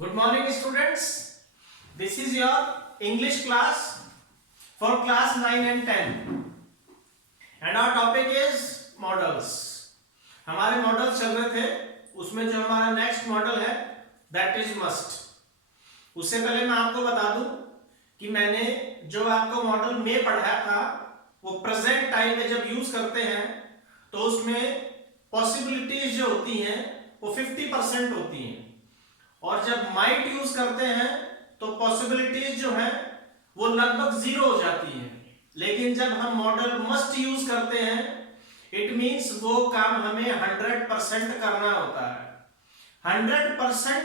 Good morning, students. This is your English class for class 9 and 10. And our topic is models. हमारे models चल रहे थे, उसमें जो हमारा नेक्स्ट मॉडल है दैट इज मस्ट. उससे पहले मैं आपको बता दूं कि मैंने जो आपको मॉडल में पढ़ाया था वो प्रेजेंट टाइम में जब यूज करते हैं तो उसमें पॉसिबिलिटीज जो होती हैं वो 50% होती हैं, और जब माइट यूज करते हैं तो पॉसिबिलिटीज जो है वो लगभग जीरो हो जाती है. लेकिन जब हम मॉडल मस्ट यूज करते हैं इट मींस वो काम हमें 100% करना होता है. 100%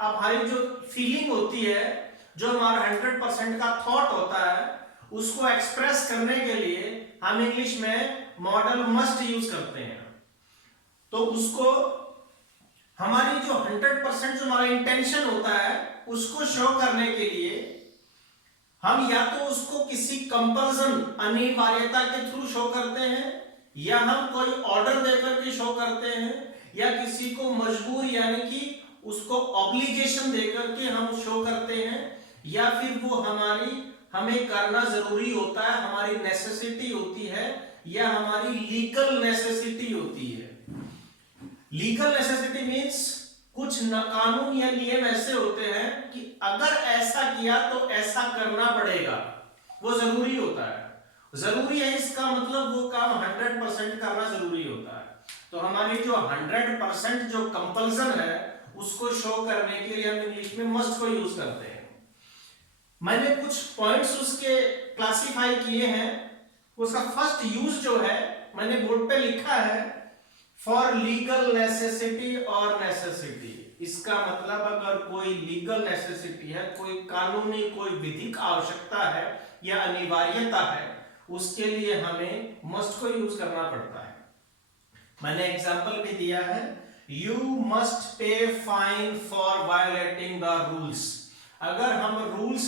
अब हमारी जो फीलिंग होती है, जो हमारा 100% का थॉट होता है, उसको एक्सप्रेस करने के लिए हम इंग्लिश में मॉडल मस्ट यूज करते हैं. तो उसको हमारी जो 100% जो हमारा इंटेंशन होता है उसको शो करने के लिए हम या तो उसको किसी कंपल्सन अनिवार्यता के थ्रू शो करते हैं, या हम कोई ऑर्डर देकर के शो करते हैं, या किसी को मजबूर यानी कि उसको ऑब्लिगेशन देकर के हम शो करते हैं, या फिर वो हमें करना जरूरी होता है, हमारी नेसेसिटी होती है, या हमारी लीगल नेसेसिटी होती है. लीगल नेसेसिटी मींस कुछ कानून या नियम ऐसे होते हैं कि अगर ऐसा किया तो ऐसा करना पड़ेगा, वो जरूरी होता है. जरूरी है इसका मतलब वो काम 100% करना जरूरी होता है. तो हमारी जो 100% जो कंपल्सन है उसको शो करने के लिए हम इंग्लिश में मस्ट को यूज करते हैं. मैंने कुछ पॉइंट्स उसके क्लासिफाई किए हैं. उसका फर्स्ट यूज जो है मैंने बोर्ड पे लिखा है फॉर लीगल नेसेसिटी और नेसेसिटी. इसका मतलब अगर कोई लीगल नेसेसिटी है, कोई कानूनी कोई विधिक आवश्यकता है या अनिवार्यता है, उसके लिए हमें मस्ट को यूज करना पड़ता है. मैंने एग्जांपल भी दिया है, you must pay fine for violating the rules. अगर हम रूल्स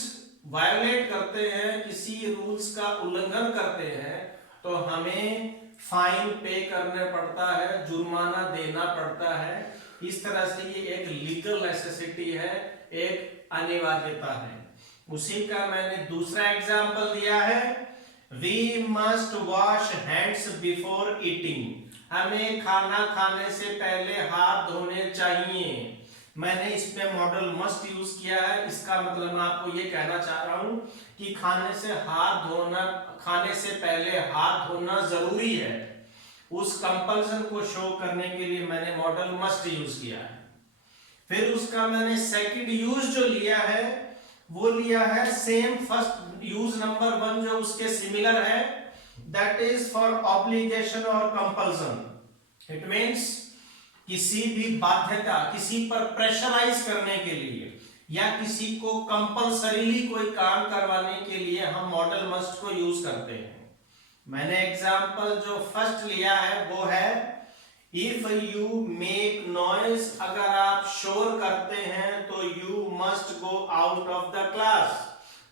वायोलेट करते हैं, किसी रूल्स का उल्लंघन करते हैं, तो हमें फाइन पे करना पड़ता है, जुर्माना देना पड़ता है. इस तरह से ये एक लीगल नेसेसिटी है, एक अनिवार्यता है. उसी का मैंने दूसरा एग्जांपल दिया है, we must wash hands before eating. हमें खाना खाने से पहले हाथ धोने चाहिए. मैंने इसमें मॉडल मस्ट यूज किया है. इसका मतलब मैं आपको ये कहना चाह रहा हूं कि खाने से पहले हाथ धोना जरूरी है. उस कंपल्सन को शो करने के लिए मैंने मॉडल मस्ट यूज किया है. फिर उसका मैंने सेकंड यूज जो लिया है वो लिया है सेम फर्स्ट यूज नंबर 1 जो उसके सिमिलर है, दैट इज फॉर ऑब्लिगेशन और कंपल्सन. इट मींस किसी भी बाध्यता, किसी पर प्रेशराइज करने के लिए या किसी को कंपल्सरीली कोई काम करवाने के लिए हम मॉडल मस्ट को यूज करते हैं. मैंने एग्जांपल जो फर्स्ट लिया है वो है, इफ यू मेक नॉइज. अगर आप शोर करते हैं तो you must go out of the class.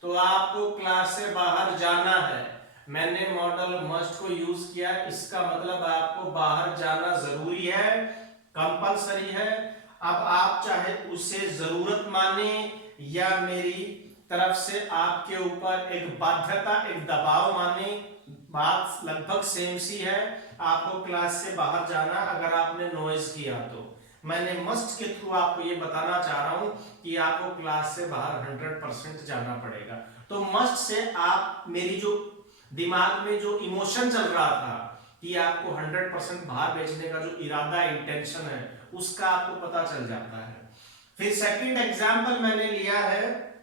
तो आपको क्लास से बाहर जाना है. मैंने मॉडल मस्ट को यूज किया. इसका मतलब आपको बाहर जाना जरूरी है, कंपल्सरी है. अब आप चाहे उसे जरूरत माने या मेरी तरफ से आपके ऊपर एक बाध्यता, एक दबाव माने, बात लगभग सेम सी है. आपको क्लास से बाहर जाना अगर आपने नॉइज किया तो. मैंने मस्ट के थ्रू आपको ये बताना चाह रहा हूं कि आपको क्लास से बाहर 100% जाना पड़ेगा. तो मस्ट से आप मेरी जो दिमाग में जो इमोशन चल रहा था कि आपको 100% बाहर भेजने का जो इरादा, इंटेंशन है, उसका आपको पता चल जाता है. फिर सेकंड एग्जांपल मैंने लिया है,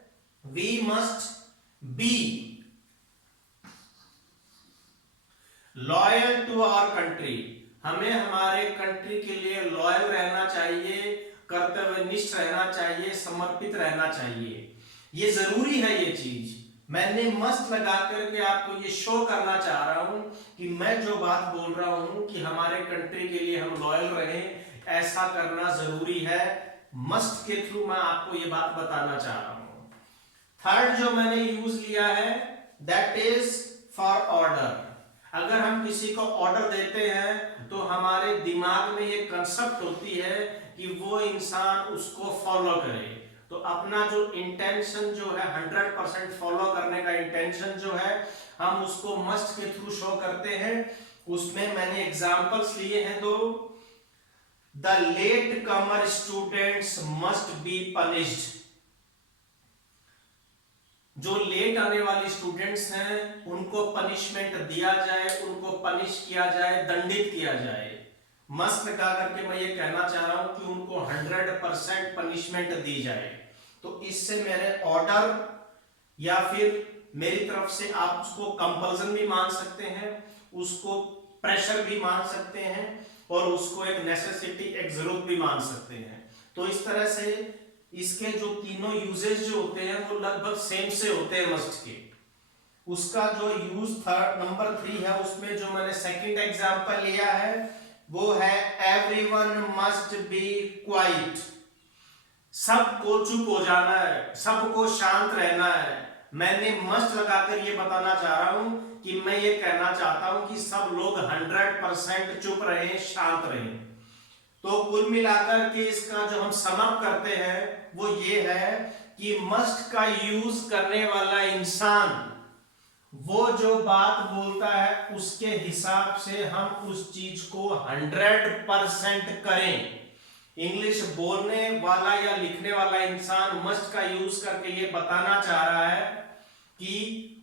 we must be loyal to our country. हमें हमारे कंट्री के लिए लॉयल रहना चाहिए, कर्तव्यनिष्ठ रहना चाहिए, समर्पित रहना चाहिए. ये जरूरी है ये चीज. मैंने मस्ट लगा करके आपको ये शो करना चाह रहा हूं कि मैं जो बात बोल रहा हूं कि हमारे कंट्री के लिए हम लॉयल रहें, ऐसा करना जरूरी है. मस्ट के थ्रू मैं आपको ये बात बताना चाह रहा हूं. थर्ड जो मैंने यूज लिया है दैट इज फॉर ऑर्डर. अगर हम किसी को ऑर्डर देते हैं तो हमारे दिमाग में ये कंसेप्ट होती है कि वो इंसान उसको फॉलो करे. तो अपना जो इंटेंशन जो है 100% फॉलो करने का इंटेंशन जो है हम उसको मस्ट के थ्रू शो करते हैं। उसमें मैंने एग्जांपल्स लिए हैं दो। The late comer students must be punished, जो लेट आने वाले स्टूडेंट्स हैं उनको पनिशमेंट दिया जाए, उनको पनिश किया जाए, दंडित किया जाए। मस्ट लगा करके मैं ये कहना चाह रहा हूं कि उनको 100% पनिशमेंट दी जाए। तो इससे मेरे ऑर्डर या फिर मेरी तरफ से आप उसको कंपल्सन भी मान सकते हैं, उसको प्रेशर भी मान सकते हैं और उसको एक नेसेसिटी, एक जरूरत भी मान सकते हैं। तो इस तरह से इसके जो तीनों यूजेज जो होते हैं वो लगभग सेम से होते हैं मस्ट के। उसका जो यूज नंबर 3 है उसमें जो मैंने सेकंड एग्जांपल लिया है वो है एवरीवन मस्ट बी क्वाइट, सबको चुप हो जाना है, सबको शांत रहना है। मैंने मस्ट लगाकर ये बताना चाह रहा हूं कि मैं ये कहना चाहता हूं कि सब लोग 100% चुप रहें, शांत रहें। तो कुल मिलाकर के इसका जो हम समअप करते हैं वो ये है कि मस्ट का यूज करने वाला इंसान वो जो बात बोलता है उसके हिसाब से हम उस चीज को 100% करें। इंग्लिश बोलने वाला या लिखने वाला इंसान मस्ट का यूज करके ये बताना चाह रहा है कि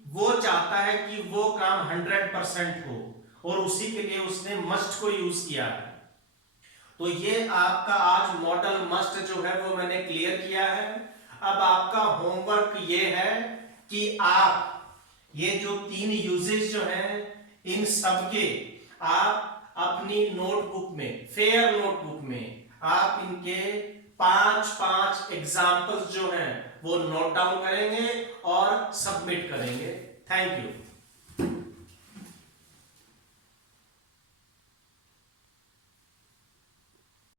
वो चाहता है कि वो काम 100% हो और उसी के लिए उसने मस्ट को यूज किया है। तो ये आपका आज मॉडल मस्ट जो है वो मैंने क्लियर किया है। अब आपका होमवर्क ये है कि आप ये जो 3 यूजेस जो हैं इन सबके आप अपनी नोटबुक में, फेयर नोटबुक में आप इनके 5 एग्जाम्पल्स जो हैं वो नोट डाउन करेंगे और सबमिट करेंगे। Thank you.